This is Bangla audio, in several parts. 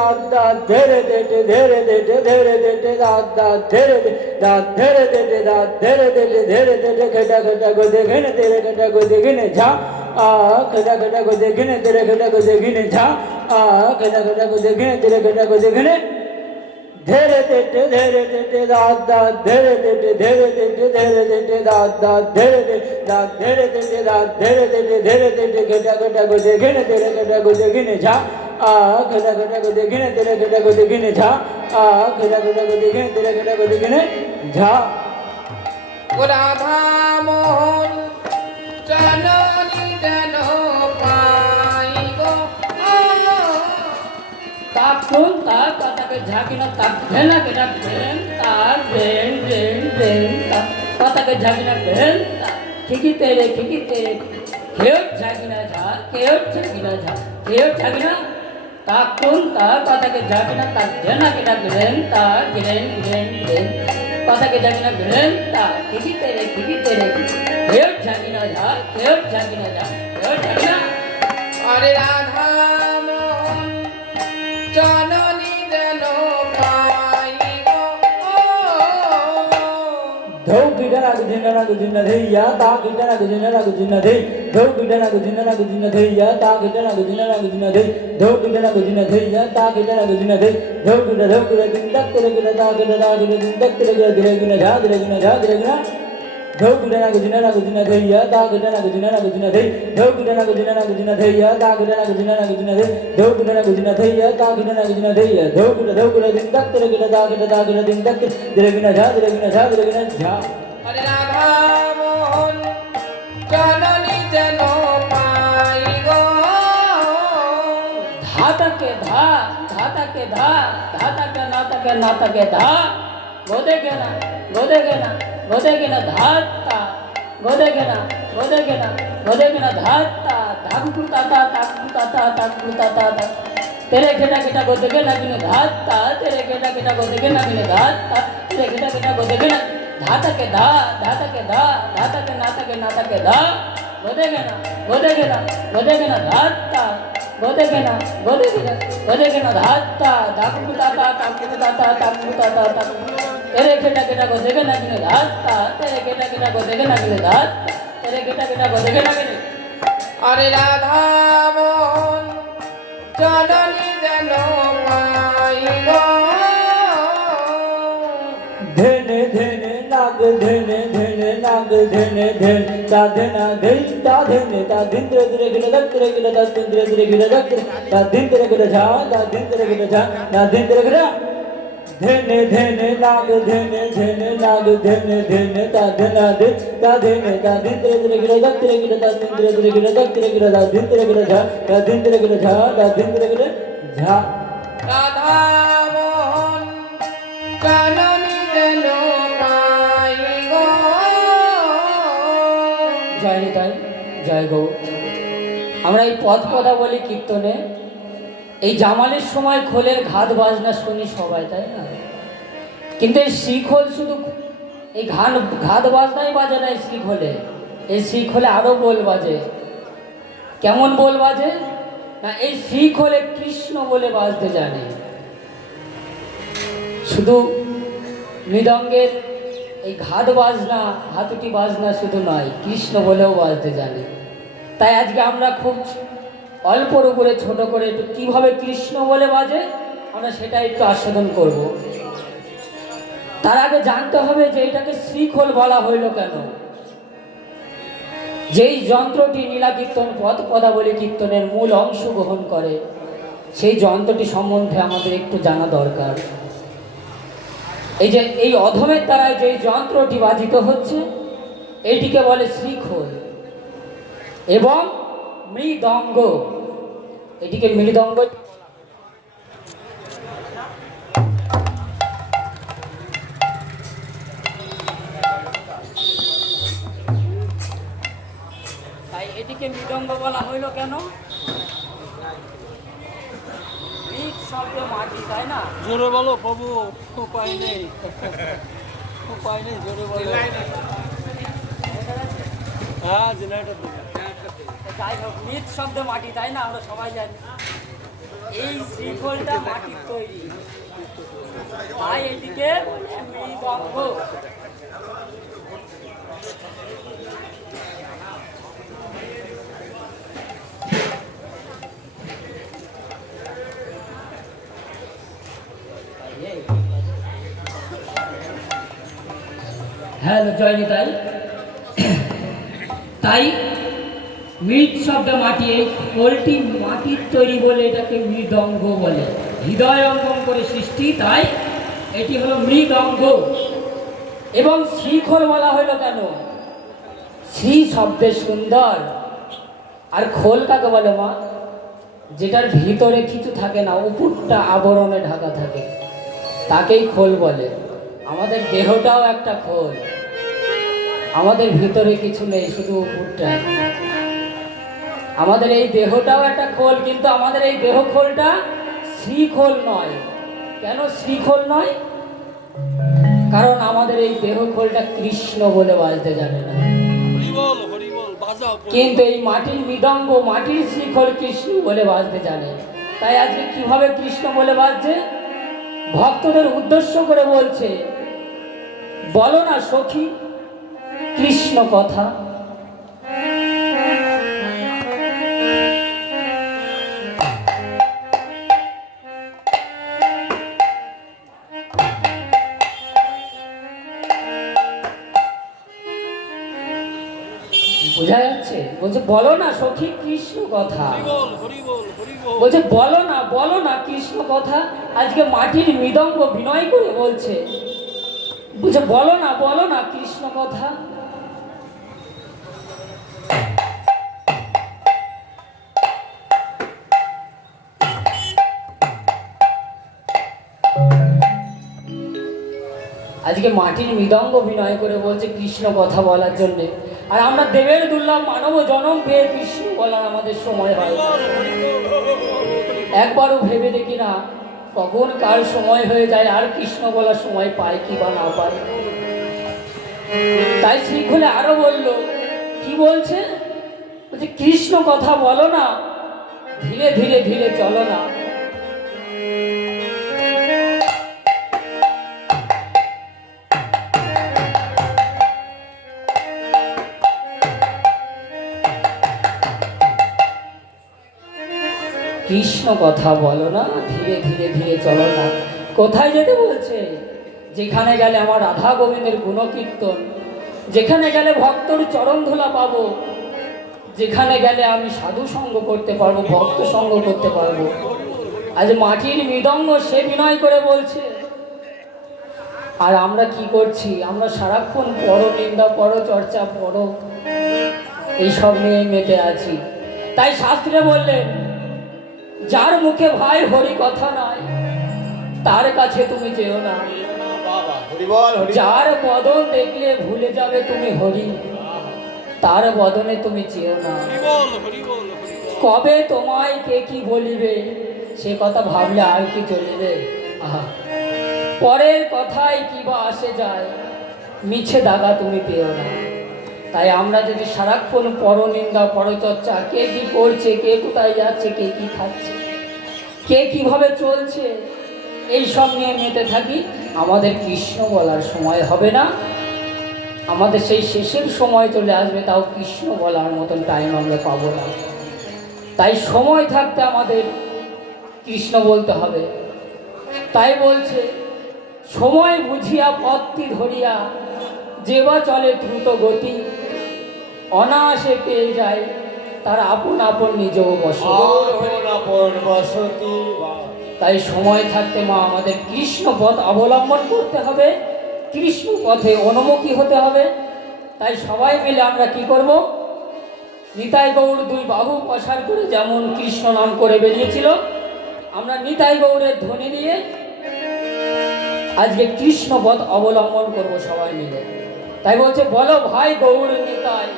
दाद दाद धीरे देते धीरे देते धीरे देते दाद दाद धीरे दाद धीरे देते दाद धीरे देते धीरे देते खटा खटा को देखने तेरे खटा को देखने झा आ खटा खटा को देखने तेरे खटा को देखने झा आ खटा खटा को देखने तेरे खटा को देखने धीरे देते दाद दाद धीरे देते धीरे देते दाद दाद धीरे देते दाद धीरे देते खटा खटा को देखने तेरे खटा को देखने झा आ खटा खटा को देखने तेरे खटा को देखने झा आ खटा खटा को देखने तेरे खटा को देखने झा राधा मोहन जननी जनो पाई गो ताक कोण ताक आता के झाकीना ताक भेना के ताक भेन ताक भेन भेन भेन ताक आता के झाकीना भेन ताक खिकी तेरे खेत झाकीना झा केवट झाकीना ताक कोण ताक आता के झाकीना ताक भेना के ताक भेन ताक भेन भेन भेन आता के झाकीना भेन ताक खिकी तेरे खेत झाकीना झा केवट झाकीना अरे राधा मोहन जननी जनो पाई गो धौ गिडना गुजिना धैया ता गिडना गुजिना धै धौ गिडना गुजिना धैया ता गिडना गुजिना धै धौ गिडना गुजिना धैया ता गिडना गुजिना धै धौ गिड दिन तक तेरे गिड ता गिड दिन तक तेरे गिड धीरे गिना झा धौ गिडना गुजिना धैया ता गिडना गुजिना धै धौ गिडना गुजिना धैया ता गिडना गुजिना धै धौ गिडना गुजिना धैया ता गिडना गुजिना धैया धौ गिड दिन तक तेरे गिड ता गिड दिन तक धीरे गिना झा झा अरे राधा मोहन जननी जनो पाई गो धाता के धा नाता के धा गोदे गेना धाता धाता धाकुता तेरे घेटा गोदे गेना बिन धाता तेरे घेटा गोदे गेना बिन धाता तेरे घेटा गोदे गेना धाता के धा नाता के धा गोदे गेना धाता गोदे गेना धाता धाकुता तेरे घेटा गोदे गेना बिन धाता तेरे घेटा गोदे गेना बिन धाता तेरे घेटा गोदे गेना बिन अरे राधा मोहन जननी जनो पाई गो धेने नाग धेने ता धेना धै ता धेने ता धिंद्र धीरे गिल ता धिंद्र धीरे गिल ता धिंद्र गिल झा ता धिंद्र गिल झा ना धिंद्र गिल धेने नाग धेने ता धेना धै ता धेने ता धिंद्र धीरे गिल ता धिंद्र गिल ता धिंद्र गिल झा ता धिंद्र गिल झा राधा मोहन जननी जनो पाई गो জয় নিতাই জয় গৌ আমরা এই পদা বলি কীর্তনে এই জামালের সময় খোলের ঘাত বাজনা শুনি সবাই, তাই না? কিন্তু এই শ্রীখোল শুধু এই ঘাত বাজনাই বাজে না, এই শ্রীখোলে আরও বোল বাজে। কেমন বোল বাজে না, এই শ্রীখোলে কৃষ্ণ বলে বাজতে জানে। শুধু মৃদঙ্গের এই ঘাট বাজনা হাতুটি বাজনা শুধু নয়, কৃষ্ণ বলেও বাজতে জানে। তাই আজকে আমরা খুব অল্পর উপরে ছোট করে একটু কীভাবে কৃষ্ণ বলে বাজে আমরা সেটা একটু আস্বাদন করব। তার আগে জানতে হবে যে এটাকে শ্রীখোল বলা হইল কেন। যেই যন্ত্রটি নীলাকীর্তন পদাবলী কীর্তনের মূল অংশ গ্রহণ করে সেই যন্ত্রটি সম্বন্ধে আমাদের একটু জানা দরকার। এই যে এই অধমের দ্বারা যে যন্ত্রটি বাজিত হচ্ছে এটিকে বলে শ্রীখোল এবং মৃদঙ্গ, এটিকে মৃদঙ্গ। তাই এটিকে মৃদঙ্গ বলা হইল কেন? শব্দ মাটি, তাই না? জোরে বলো প্রভু, উপায় নেই জোরে বলো। হ্যাঁ, জেনারেটর যাই হোক, মৃৎ শব্দ মাটি, তাই না? আমরা সবাই জানি। এই শ্রীখোলটা মাটির তৈরি, তাই এটিকে বলে মৃদঙ্গ। হ্যালো জয়নি, তাই তাই মৃৎ শব্দ মাটি, এই খোলটি মাটির তৈরি বলে এটাকে মৃদঙ্গ বলে। হৃদয় অঙ্কন করে সৃষ্টি, তাই এটি হলো মৃদঙ্গ। এবং শ্রীখোল বলা হলো কেন? শ্রী শব্দে সুন্দর, আর খোল কাকে বলে মা? যেটার ভিতরে কিছু থাকে না, উপরটা আবরণে ঢাকা থাকে, তাকেই খোল বলে। আমাদের দেহটাও একটা খোল, আমাদের ভিতরে কিছু নেই, শুধু উপরটা। আমাদের এই দেহটাও একটা খোল, কিন্তু আমাদের এই দেহ খোলটা শ্রীখোল নয়। কেন শ্রীখোল নয়? কারণ আমাদের এই দেহ খোলটা কৃষ্ণ বলে বাজতে জানে না। কিন্তু এই মাটির মৃদঙ্গ, মাটির শ্রীখোল কৃষ্ণ বলে বাজতে জানে। তাই আজকে কিভাবে কৃষ্ণ বলে বাজছে? ভক্তদের উদ্দেশ্য করে বলছে, বলো না সখী কৃষ্ণ কথা। বোঝা যাচ্ছে? বলছে বলো না সখী কৃষ্ণ কথা, বলছে বলো না কৃষ্ণ কথা। আজকে মাটির মৃদঙ্গ বিনয় করে বলছে, বলছে বলো না কৃষ্ণ কথা। আজকে মাটির মৃদঙ্গ বিনয় করে বলছে কৃষ্ণ কথা বলার জন্যে। আর আমরা দেবের দুর্লভ মানব জনম পেয়ে কৃষ্ণ বলার আমাদের সময় হয়। একবারও ভেবে দেখি না কখন কার সময় হয়ে যায়, আর কৃষ্ণ বলার সময় পায় কি বা না পায়। তাই শ্রীখোলে আরো বলল, কি বলছে? বলছে কৃষ্ণ কথা বলো না, ধীরে ধীরে ধীরে চলো না। কৃষ্ণ কথা বলো না, ধীরে ধীরে ধীরে চলো না। কোথায় যেতে বলছে? যেখানে গেলে আমার রাধা গোবিন্দের গুণকীর্তন, যেখানে গেলে ভক্তর চরণ ধুলা পাবো, যেখানে গেলে আমি সাধু সঙ্গ করতে পারবো, ভক্ত সঙ্গ করতে পারবো। আজ মাটির মৃদঙ্গ সে বিনয় করে বলছে। আর আমরা কি করছি? আমরা সারাক্ষণ পরনিন্দা, পরচর্চা, এইসব নিয়ে মেতে আছি। তাই শাস্ত্রে বললেন, যার মুখে ভাই হরি কথা নাই, তার কাছে তুমি যেও না। যার বদন দেখলে ভুলে যাবে তুমি হরি, তার বদনে তুমি চেও না। কবে তোমায় কে কি বলিবে, সে কথা ভাবলে আর কি চলিবে। পরের কথায় কি বা আসে যায়, মিছে দাগা তুমি পেও না। তাই আমরা যদি সারাক্ষণ পরনিন্দা, পরচর্চা, কে কি করছে, কে কোথায় যাচ্ছে, কে কি খাচ্ছে, কে কিভাবে চলছে, এই সব নিয়ে মেতে থাকি, আমাদের কৃষ্ণ বলার সময় হবে না। আমাদের সেই শেষের সময় চলে আসবে, তাও কৃষ্ণ বলার মতন টাইম আমরা পাবো না। তাই সময় থাকতে আমাদের কৃষ্ণ বলতে হবে। তাই বলছে, সময় বুঝিয়া পথটি ধরিয়া, যে বা চলে দ্রুত গতি, অনায়াসে পেয়ে যায় তার আপন আপন নিজ বসতি। তাই সময় থাকতে মা আমাদের কৃষ্ণ পথ অবলম্বন করতে হবে, কৃষ্ণ পথে অনুমুখী হতে হবে। তাই সবাই মিলে আমরা কি করব? নিতাই গৌর দুই বাহু প্রসার করে যেমন কৃষ্ণ নাম করে বেরিয়েছিল, আমরা নিতাই গৌরের ধ্বনি দিয়ে আজকে কৃষ্ণ পথ অবলম্বন করব সবাই মিলে। তাই বলছে, বলো ভাই গৌর নিতাই।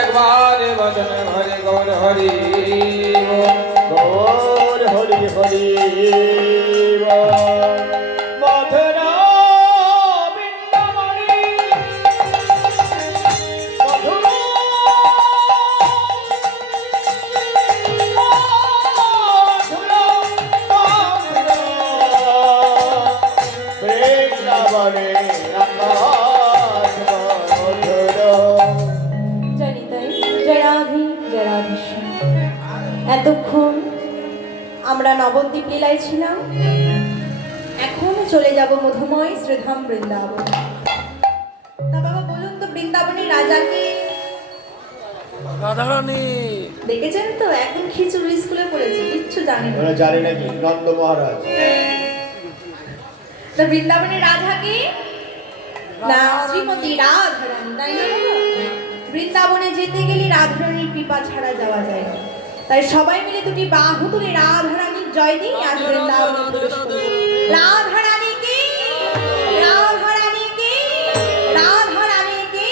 একবার বচন হরি গৌর হরি গৌর হরি হরি মথুরা বৃন্দাবনী মথুরা বৃন্দাবনে আকাশ মধুর। জানি তাই জয় রাধে জয় রাধেশ্বর। এতক্ষণ আমরা নবদ্বীপ লীলায় ছিলাম, এখন চলে যাব মধুময় শ্রীধাম বৃন্দাবন। তা বাবা বলুন তো, বৃন্দাবনের রাজাকে রাধারানী দেখেছেন তো? এখন খিচুড়ি স্কুলে পড়েছে, কিচ্ছু জানি না। ওরা জানে নাকি নন্দ মহারাজ? তা বৃন্দাবনের রাধাকে না শ্রীমতী রাধারানী, তাই না বাবা? বৃন্দাবনে যেতে গেলে রাধারানীর কৃপা ছাড়া যাওয়া যায় না। তাই সবাই মিলে দুটি বাহু তুলে রাধারানীর জয় দিই আজ বৃন্দাবনে প্রবেশ করব। রাধারানীকে রাধারানীকে রাধারানীকে।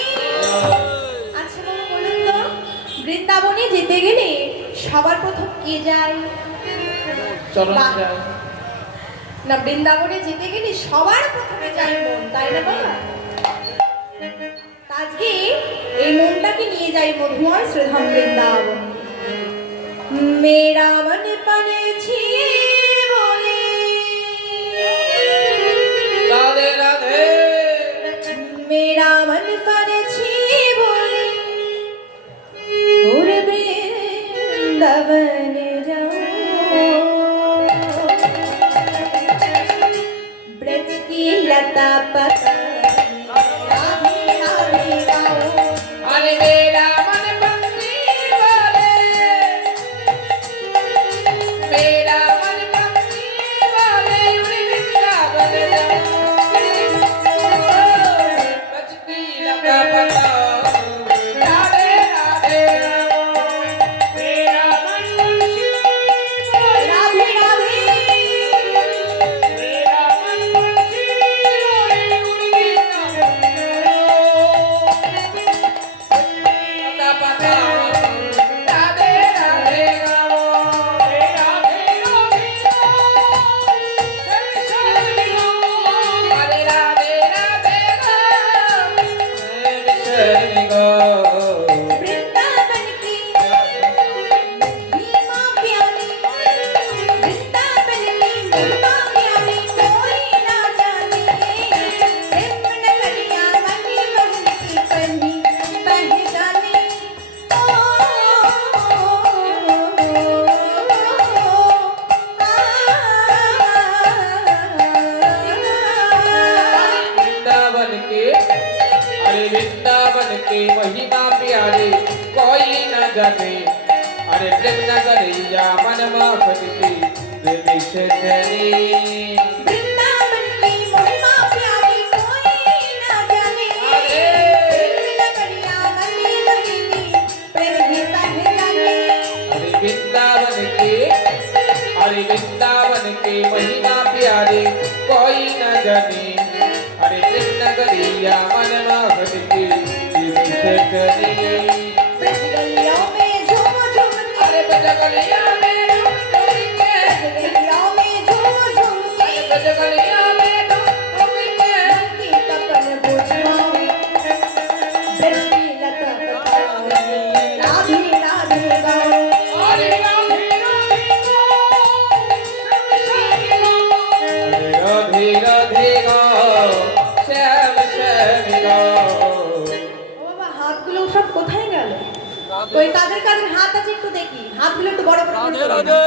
আচ্ছা বাবা বলুন তো, বৃন্দাবনে যেতে গেলে সবার প্রথম কে যায়? চরণ বাহ। যায়। না, বৃন্দাবনে যেতে গেলে সবার প্রথমে যায় মন, তাই না বাবা? আজকে এই মনটাকে নিয়ে যাই মধুময় শ্রীধাম বৃন্দাবন। মেরা মন পনেছি বলে, রাধে রাধে মেরা মন পনেছি বলে, ওর বৃন্দাবন যাও, ब्रज की लता पता राधे राधे गाओ। अरे मेरा मन बंदी बोले मेरा मन बंदी बोले उड़ी वृंदावन बचती लता पता राधे राधे मेरा मन बंदी राधे राधे मेरा मन बंदी बोले उड़ी वृंदावन लता पता राधे राधे गाओ राधे राधे अरे राधे राधे गाओ वृंदावन की महिमा प्यारी, वृंदावन की महिमा प्यारी कोई ना जाने। प्रेम नगरिया मनी मोहन की पहली पहचाने। ओ वृंदावन के अरे वृंदावन के महिमा प्यारे कोई न जाने अरे प्रेम नगरिया मन मोहन की प्रेमी से तेरी वृंदावन की महिमा प्यारी कोई ना जाने। प्रेम नगरिया मनी मोहन की पहली पहचाने। अरे वृंदावन के महिमा प्यारे कोई न जाने अरे प्रेम नगरिया मन मोहन की प्रेमी से तेरी गलियों में झूम झूम के, अरे बजगलिया में डूब डूब के गलियों में झूम झूम के, बजगलिया में डूब डूब के की तपन बुझाओ, ब्रज की लता पताओ, राधे राधे गाओ। अरे राधे राधे राधे राधे गाओ श्याम श्याम गाओ ও বাবা, হাতগুলো সব কোথায় গেল? ওই কাদের কাদের হাত আছে একটু দেখি, হাতগুলো একটু বড় বড় করে রাধে তোলো। রাধে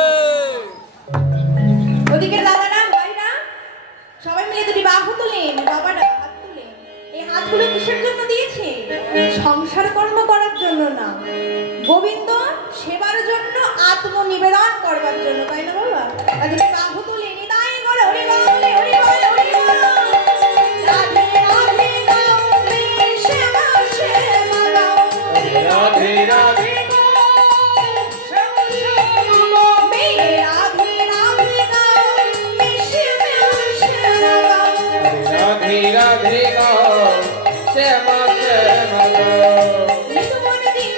ওদিকে দাদারা ভাইরা সবাই মিলে দুটি বাহু তুলেন, বাবারা হাত তুলেন। এই হাতগুলো কিসের জন্য দিয়েছে? সংসার কর্ম করার জন্য না, গোবিন্দ সেবার জন্য, আত্মনিবেদন করবার জন্য, তাই না বাবা? তাদের বাহু তুলে নিতাই করে হরি বল হরি বল হরি বল। রাধে রাধে গাও, শ্যামা শ্যামা গাও। राधे राधे মেয়ে রাধে রাধে গাও, শ্যামা শ্যামা গাও। राधे राधे गाओ श्याम श्याम गाओ नितवन दिन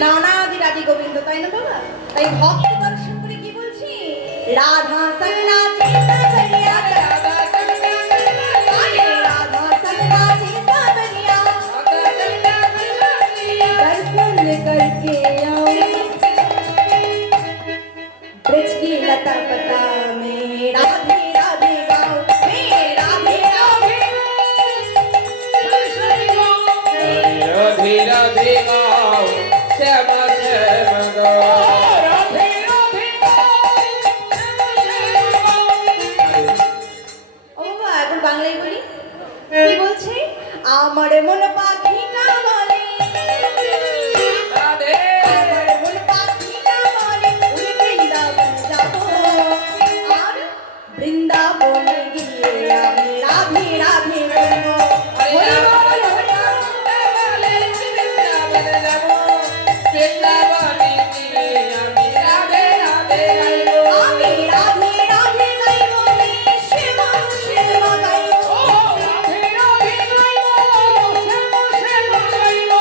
নানাদি রাধি গোবিন্দ, তাই না বাবা? তাই ভক্ত দর্শন করে কি বলছি? রাধা সন্না চিন্তা করিয়া, রাধা সন্না চিন্তা করিয়া, दर्शन करके आओ ब्रज की लता पता में राधे राधे गाओ, में राधे राधे राधे राधे गाओ श्याम श्याम गाओ। राधे राधे ও বাবা, এখন বাংলায় বলি। কি বলছে? আমার মন পাখি না বলে, राधे আমার মন পাখি না বলে উড়ে বৃন্দাবন যাবো, আর বৃন্দাবনে গিয়ে আমি রাধে রাধে বলবো। হরি বল, হরি বল। আমি রাধে রাধে গাইবো, শ্যাম শ্যাম গাইবো, রাধে রাধে গাইবো, শ্যাম শ্যাম গাইবো।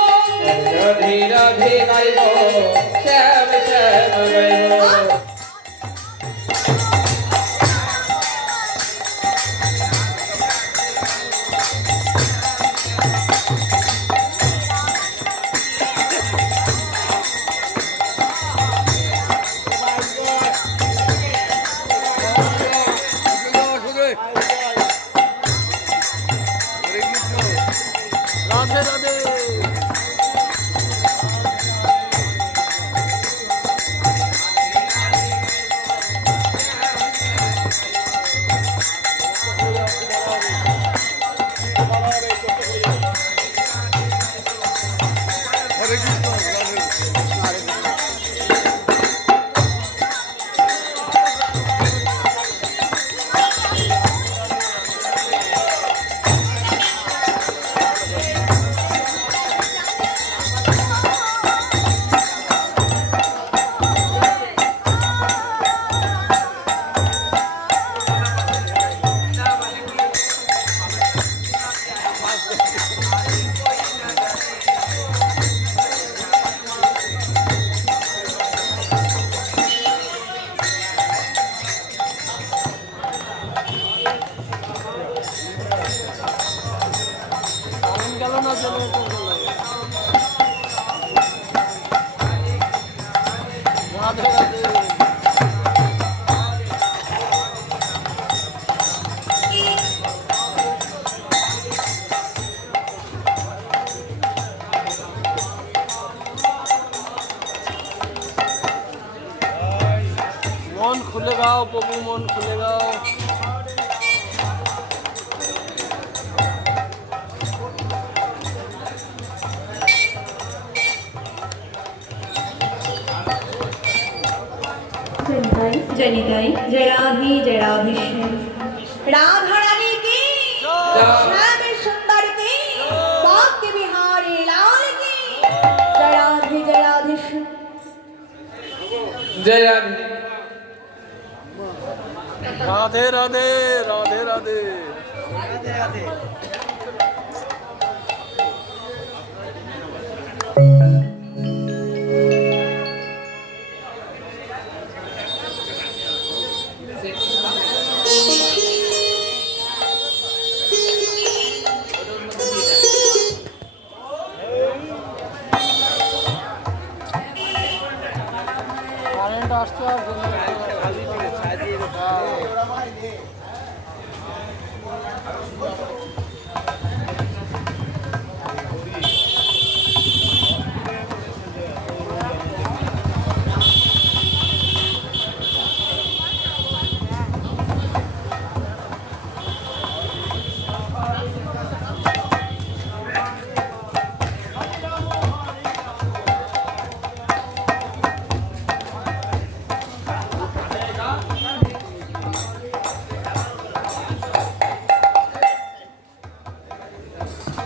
राधे राधे गाइबो श्याम श्याम गाइबो। রাধে রাধে। হরে কৃষ্ণ গেল না চলে রাধে রাধে। मन खुले गाओ प्रभु, मन खुले गाओ। जनिताई जय राधे जय राधेश्याम। राधा रानी की, श्याम सुंदर की, भक्त बिहारी लाल की, जय राधे जय राधेश्याम। जय राधे राधे राधे राधे राधे। কারেন্ট আসছে আর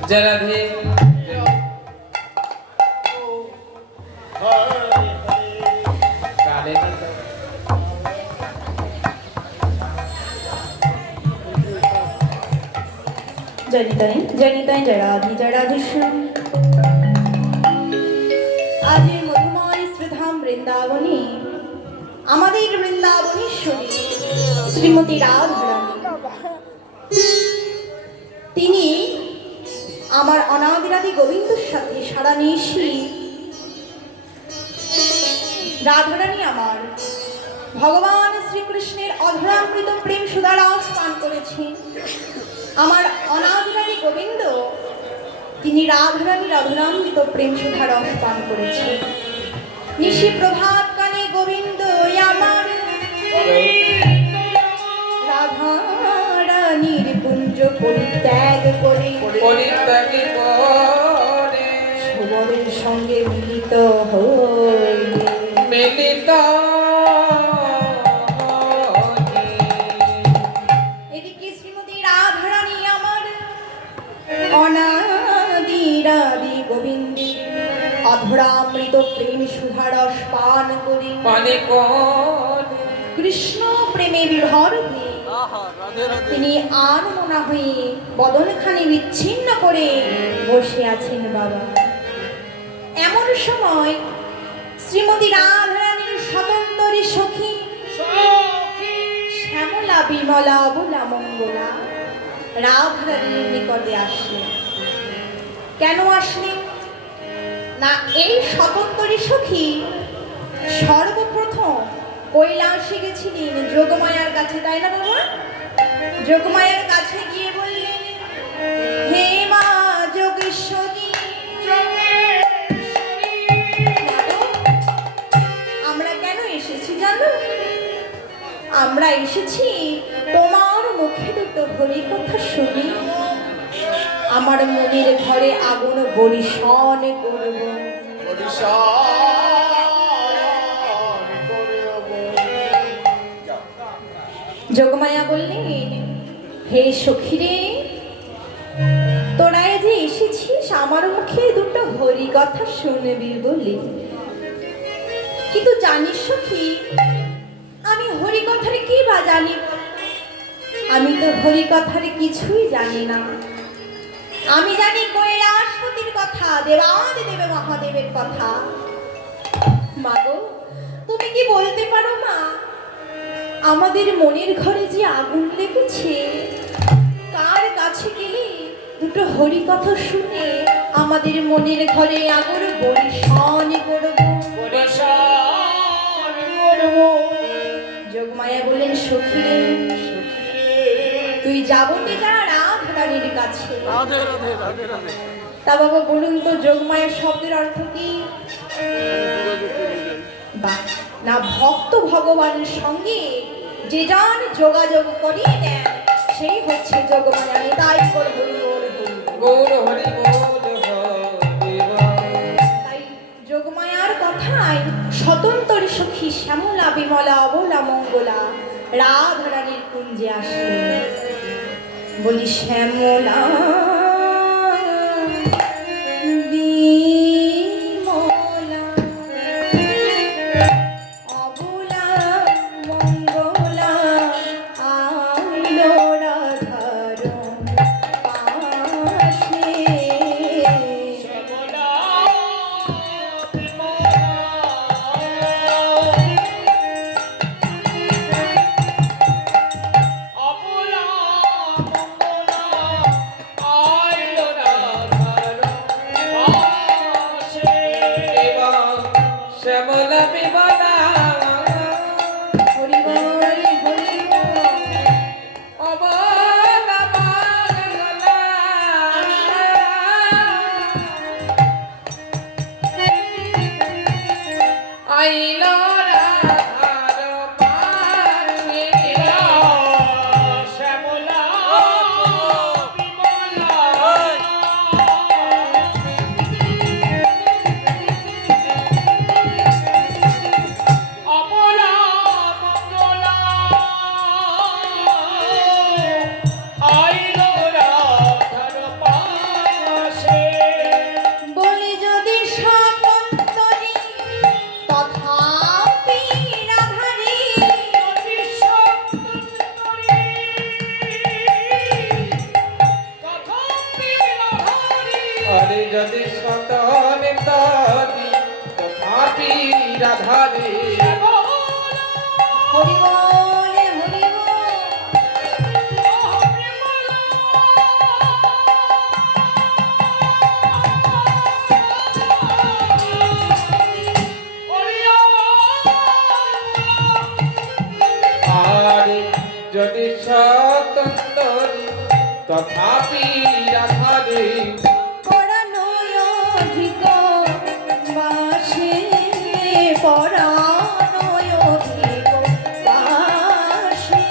जय राधे। काले जनिताई जनिताई जय राधे जय राधेश्याम। आज বৃন্দাবনে আমাদের বৃন্দাবনেশ্বরী শ্রীমতী রাধারানী, তিনি আমার অনাদিরাদি গোবিন্দর সাথে সারা নিশি রাধারানী আমার ভগবান শ্রীকৃষ্ণের অধরামৃত প্রেম সুধারস পান করেছেন। আমার অনাদিরাদি গোবিন্দ তিনি রাধারানীর অধরামৃত প্রেম সুধারস পান করেছেন। নিশি প্রভাত কালে গোবিন্দ আমার রাধারানীর কুঞ্জ পরিত্যাগ করে পরিত্যাগী করে সুবরের সঙ্গে মিলিত হইলে মিলিত এদিকে শ্রীমতী রাধারানী আমার অনাদিরাদি গোবিন্দের অধরামৃত প্রেম সুধারস পান করে পানি করে কৃষ্ণ প্রেমে বিভোর হয়ে আহা রাধে রাধে তিনি আর মনা হয়ে বদনখানি বিচ্ছিন্ন করে বসে আছেন বাবা। এমন সময় শ্রীমতী রাধারানীর স্বতন্ত্রী সখী শ্যামলা বিমলা অবলা মঙ্গলা রাধারানীর নিকটে আসলেন। কেন আসলেন না, এই স্বতন্ত্রী সখী সর্বপ্রথম কৈলাসে গেছিলেন যোগমায়ার কাছে, তাই না বাবা? যোগমায়ার কাছে গিয়ে বললেন, হে মা যোগেশ্বরী, আমরা কেন এসেছি জানো? আমরা এসেছি তোমার মুখে দুটো হরি কথা শুনি আমার মনের ঘরে আগুন বরিশন করব। যোগমায়া বললেন, হে সখীরে, তোরা যে এসেছিস আমার মুখে দুটো হরি কথা শুনবি বলি, কিন্তু জানিস সখী আমি হরি কথার কি বা জানি? আমি তো হরি কথার কিছুই জানি না। আমি জানি কৈলাসপতির কথা, দেবাদি দেবে মহাদেবের কথা। মা গো, তুমি কি বলতে পারো মা, আমাদের মনের ঘরে যে আগুন লেগেছে, কার কাছে গেলে দুটো হরি কথা শুনে আমাদের মনের ঘরে আগুন বরিশন করব? যোগমায়া বললেন, সখীরে তুই যাবনি যা রাধারানীর কাছে। রাধে রাধে রাধে রাধে তা বাবা বলুন তো যোগমায়া শব্দের অর্থ কি? বাহ, না ভক্ত ভগবানের সঙ্গে যে জন যোগাযোগ করিয়ে দেন সেই হচ্ছে যোগমায়া। তাই বল হরি বল হরি বল। গৌর হরি বল হরি বল। তাই যোগমায়ার কথায় স্বতন্ত্রী সখী শ্যামলা বিমলা অবলা মঙ্গলা রাধারানীর কুঞ্জে আসলেন। বলি শ্যামলা বিমলা অবলা মঙ্গলা আইলো রাধার পাশে। শ্যামলা বিমলা হরি বল হরি বল। অবলা মঙ্গলা আইলো রাধার পাশে। শ্যামলা বিমলা অবলা মঙ্গলা আইলো রাধার পাশে। বলি যদি স্বতন্ত্রী তথা রাধারে হরি বল হরি বল। আর যদি স্বতন্ত্র তথাপি রাধারে পরানয় অধিক বাসে, পরানয় অধিক বাসে।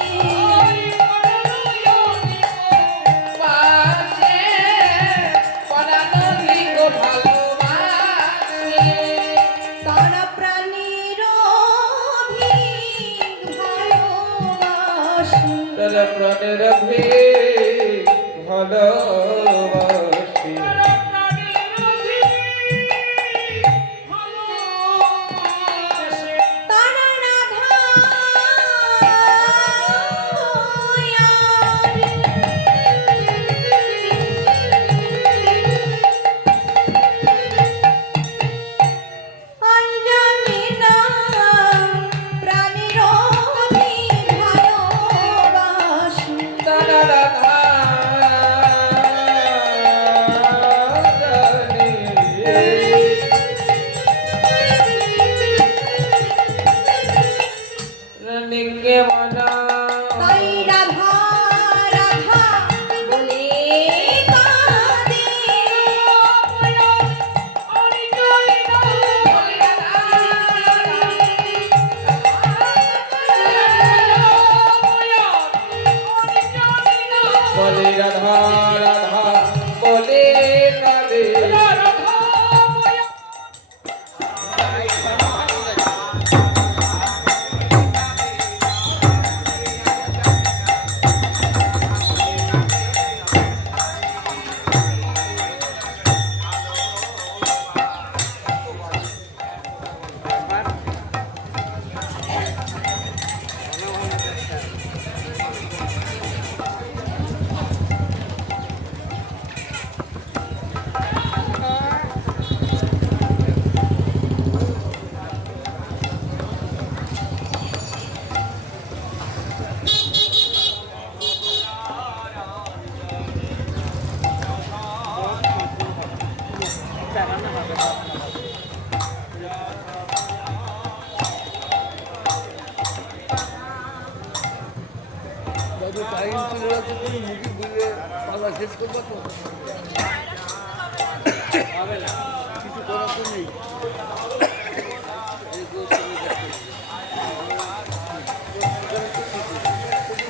পাশে পরানন্দিক ভালোবাসে তারা প্রাণীর অধিক ভালোবাসে। তার প্রাণের ভে ভালোবাসে তারা রাধা অঞ্জলি নাম প্রাণীর অধিক ভালোবাসে। তারা রাধা রানীকে মনা তাই রাধা রাধা বলে কাঁদে। বলে রাধা রাধা বলে কাঁদে দাদু টাইম চলে যাচ্ছে, তুমি মুখে বুঝে পালা শেষ করবো তো হবে না, কিছু করার তো নেই। এই তো চলে যাচ্ছে।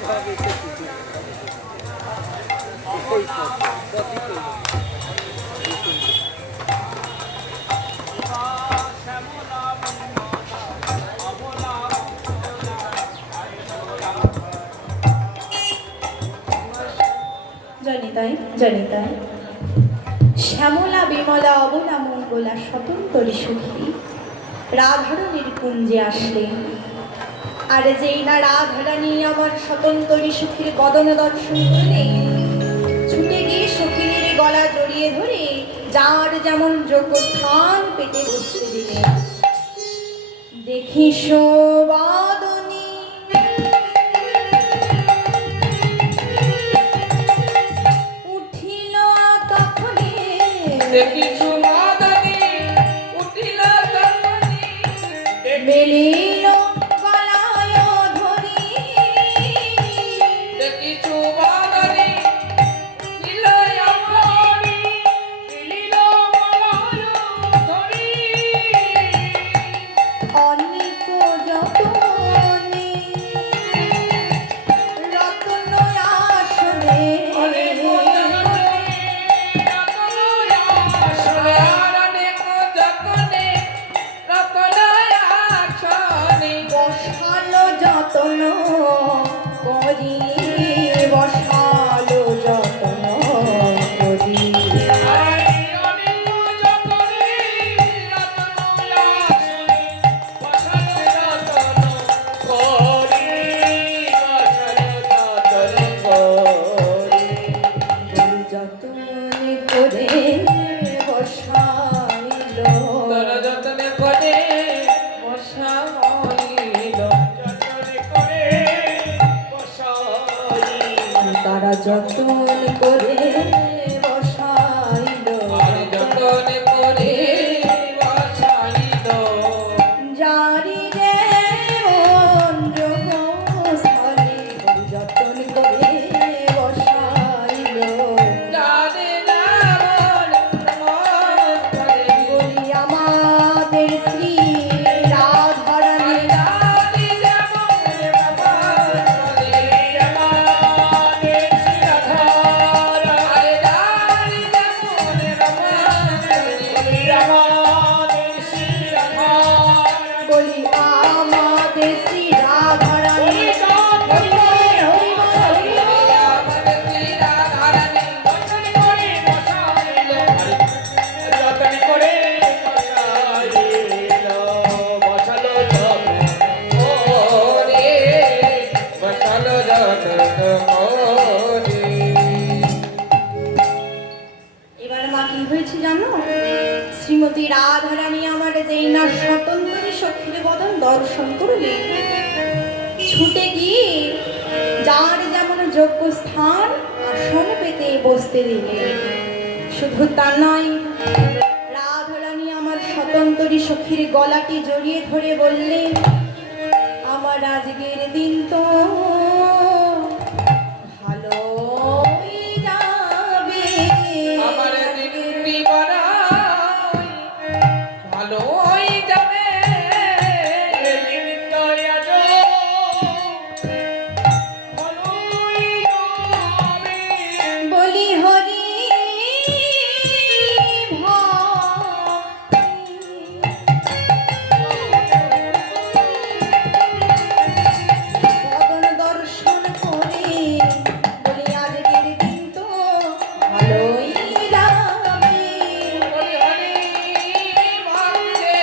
ভাবে সে কিছু এই তো, সবই তো। জনিতাই জনিতাই শ্যামলা বিমলা অবলা মঙ্গলা স্বতন্ত্রী সুখী রাধারণীর কুঞ্জে আসলেন। আর যেই না রাধারানী আমার স্বতন্ত্রী সুখীর বদন দর্শন করলেন, ছুটে গিয়ে সখীদের গলা জড়িয়ে ধরে যার যেমন যোগ্য স্থান পেতে বসতে দিলেন। দেখি শোবাদনী উঠিল তখনে, দেখিছু মাদনী উঠিল তখনি মেলিল গলায় ধরি, দেখিছু মাদনী উঠিল আমরি মিলিল মলয় ধরি অনেক যতনে রতন আসনে। অনেক আসলে আর অনেক যতনে রতন আসনে যতন করে বসাইল আর যতন করে বসাইল জারি যেমন যোগস্থলে যতন করে বসাইল জানে যেমন ব্রহ্মস্থলে বলি আমাদের শ্রী রাধারানী জানে যেমন ব্রহ্মস্থলে আমাদের শ্রী রাধারানী আরে জানে যেমন ব্রহ্মস্থলে আমাদের শ্রী রাধারানী বলি আমাদের শ্রী রাধারানী আমাদের শ্রী রাধারানী যতন করে বসাইল যতন করে বসাইল বসালো যতন করে বসালো যতন করে এবার মা কি হয়েছে জানো শ্রীমতী রাধারানী আমার যেই না স্বতন্ত্র সখীর বদন দর্শন করলে ছুটে গিয়ে যার যেমন যোগ্য স্থান আসন পেতে বসতে দিলে শুধু তা নয় রাধারানী আমার স্বতন্ত্রী সখীর গলাটি জড়িয়ে ধরে বললেন আমার আজকের দিন তো ভালোই যাবে আমার দিনটি বড়ই ভালোই যাবে দিন তো আজ ভালোই যাবে বলি হরি ভগবান দর্শন করে বলি আজকের দিন তো ভালোই যাবে হরি হরি ভক্তে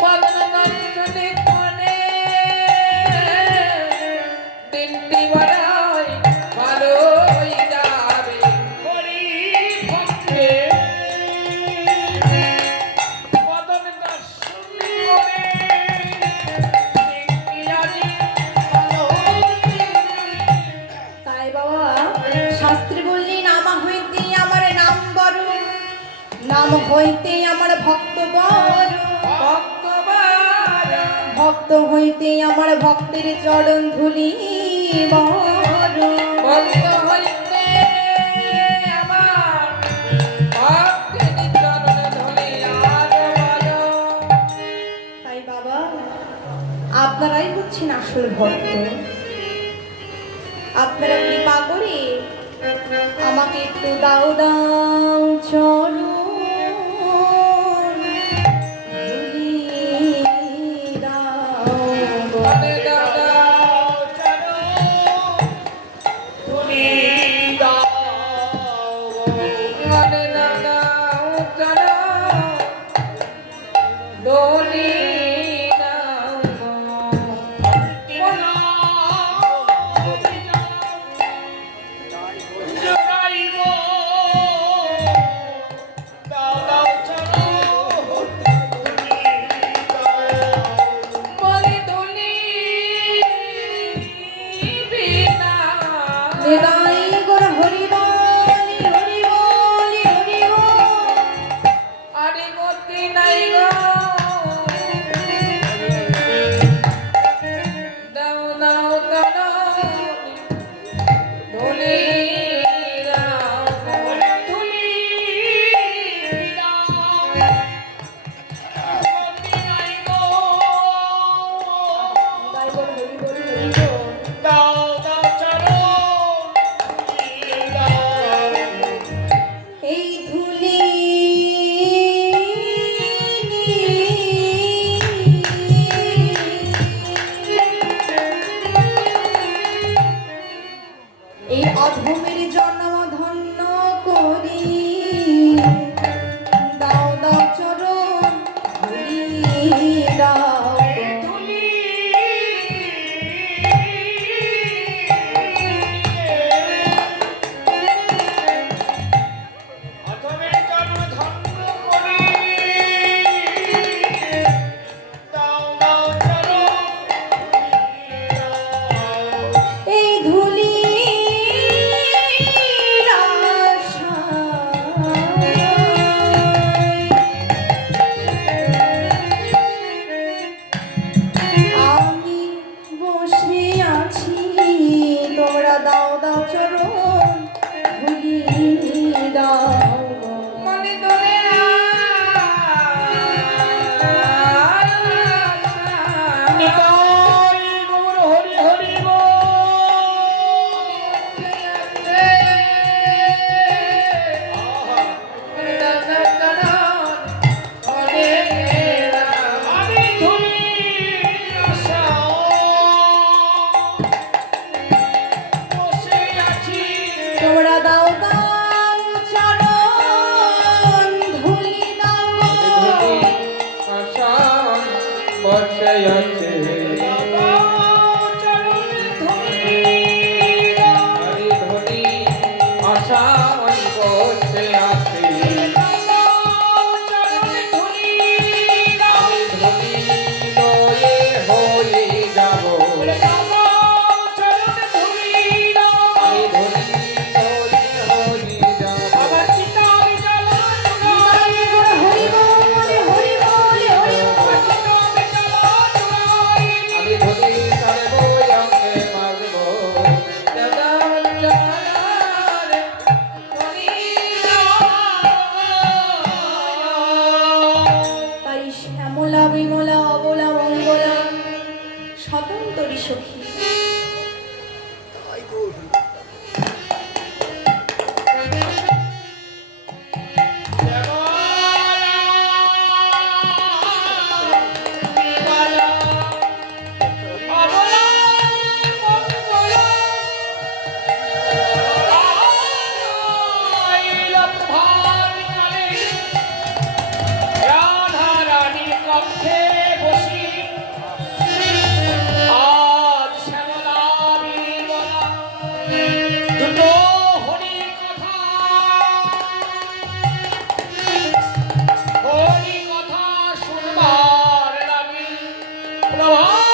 মদন দর্শনে কোনে দিনটি বড়ই ভালোই যাবে হরি ভক্তে মদন দর্শন করে দিনটি আজি ভালোই তাই বাবা শাস্ত্রে বললেন আমা হইতে আমার নাম বড় নাম হইতে আমার ভক্ত বড় ভক্তবার ভক্ত হইতে আমার ভক্তের চরণ ধুলি বড় ভক্ত হইতে আমার ভক্তের চরণ ধুলি আরো বড়। তাই বাবা আপনারাই হচ্ছেন আসল ভক্ত আপনারা কৃপা করে আমাকে একটু দাও দাও চরণ ধুলি দাও গো। মনে দাদা চরণ ধুলি দাও। মনে দাদা চরণ ধুলি দাও। জগাইব প্রভা